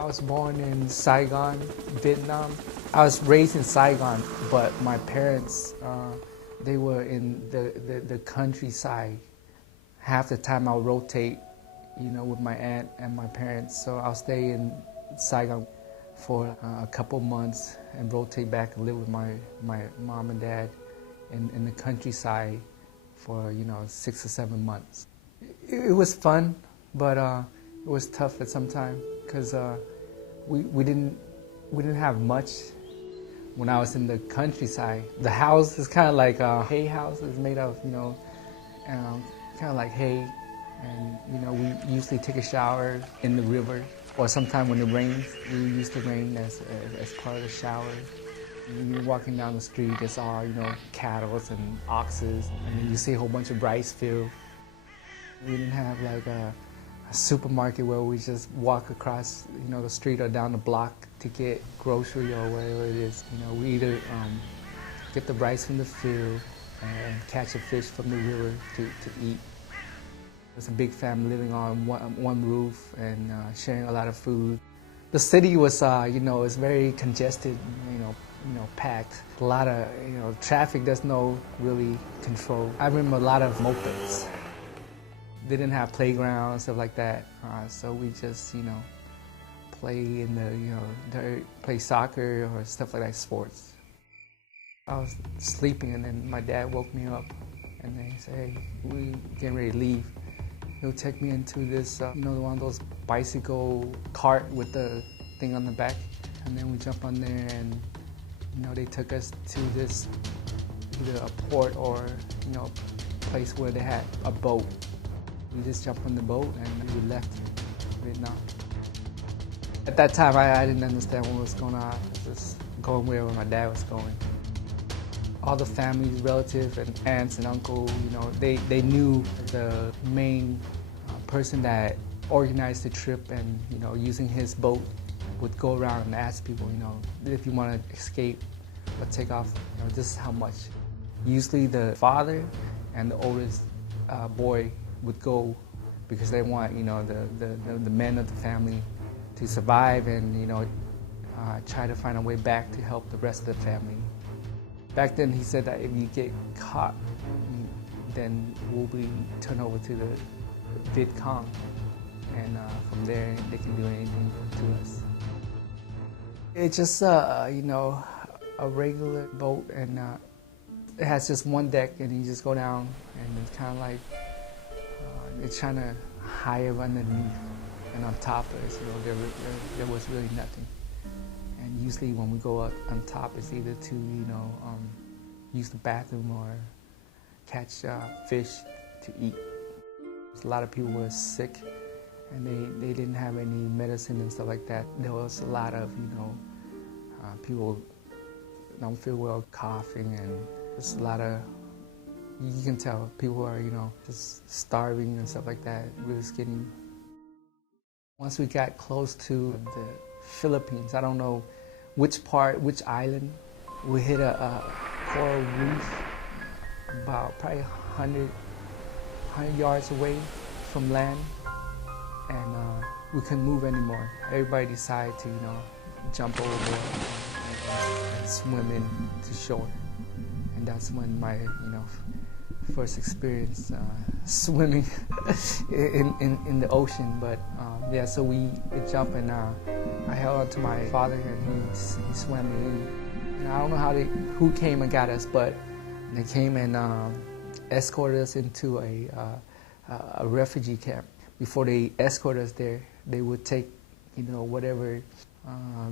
I was born in Saigon, Vietnam. I was raised in Saigon, but my parents, they were in the countryside. Half the time I'll rotate, with my aunt and my parents. So I'll stay in Saigon for a couple months and rotate back and live with my mom and dad in the countryside for 6 or 7 months. It was fun, but it was tough at some time because we didn't have much. When I was in the countryside, the house is kind of like a hay house. It's made of kind of like hay, and we usually take a shower in the river, or sometime when it rains, we use the rain as part of the shower. When you're walking down the street, it's all cattle and oxes, and then you see a whole bunch of rice fields. We didn't have like a supermarket where we just walk across the street or down the block to get grocery or whatever it is. We either get the rice from the field and catch a fish from the river to eat. It's a big family living on one roof and sharing a lot of food. The city was, it's very congested, packed. A lot of, traffic. There's no really control. I remember a lot of mopeds. They didn't have playgrounds, stuff like that. So we just, play in the play soccer or stuff like that, sports. I was sleeping and then my dad woke me up and then he said, "Hey, we getting ready to leave." He'll take me into this, one of those bicycle cart with the thing on the back. And then we jump on there and, they took us to this, either a port or, place where they had a boat. We just jumped on the boat and we left Vietnam. At that time, I didn't understand what was going on. I was just going wherever my dad was going. All the families, relatives, and aunts and uncles, they knew the main person that organized the trip, and using his boat would go around and ask people, if you want to escape or take off, this is how much. Usually the father and the oldest boy would go because they want, the men of the family to survive and, try to find a way back to help the rest of the family. Back then, he said that if you get caught, then we'll be turned over to the Viet Cong, and from there, they can do anything to us. It's just, a regular boat, and it has just one deck, and you just go down, and it's kind of like it's trying to hide underneath, and on top of it, there was really nothing. And usually when we go up on top, it's either to, use the bathroom or catch fish to eat. A lot of people were sick and they didn't have any medicine and stuff like that. There was a lot of, people don't feel well, coughing, and there's a lot of, you can tell people are, just starving and stuff like that, really skinny. Once we got close to the Philippines, I don't know which island, we hit a coral reef about probably 100 yards away from land, and we couldn't move anymore. Everybody decided to, jump overboard and swim in to shore. And that's when my, first experience swimming in the ocean. But so we jumped, and I held on to my father, and he swam me in. And I don't know who came and got us, but they came and escorted us into a refugee camp. Before they escorted us there, they would take, whatever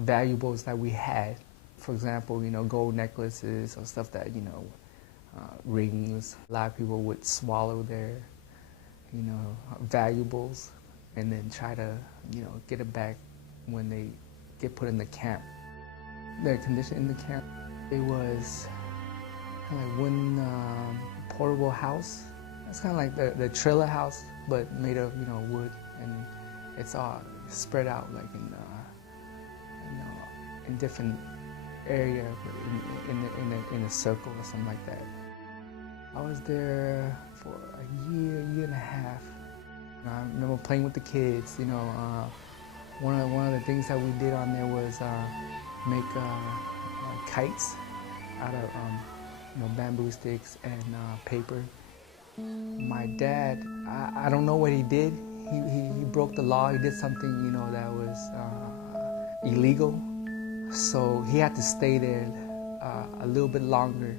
valuables that we had. For example, gold necklaces or stuff that, rings. A lot of people would swallow their, valuables and then try to, get it back when they get put in the camp. Their condition in the camp, it was kind of like one portable house. It's kind of like the trailer house, but made of, wood, and it's all spread out like in different area, in a circle or something like that. I was there for a year and a half. I remember playing with the kids, One of the things that we did on there was make kites out of bamboo sticks and paper. My dad, I don't know what he did. He broke the law. He did something that was illegal. So he had to stay there a little bit longer.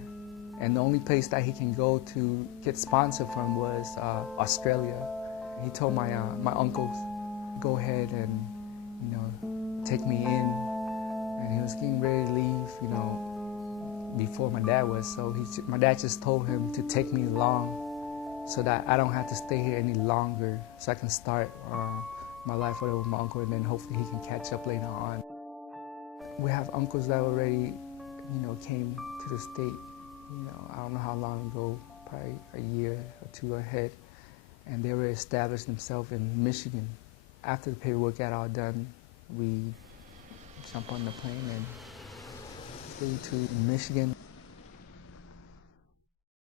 And the only place that he can go to get sponsored from was Australia. He told my uncles, go ahead and take me in. And he was getting ready to leave, before my dad was. So my dad just told him to take me along so that I don't have to stay here any longer, so I can start my life with my uncle, and then hopefully he can catch up later on. We have uncles that already, came to the state, I don't know how long ago, probably a year or two ahead, and they already established themselves in Michigan. After the paperwork got all done, we jumped on the plane and flew to Michigan.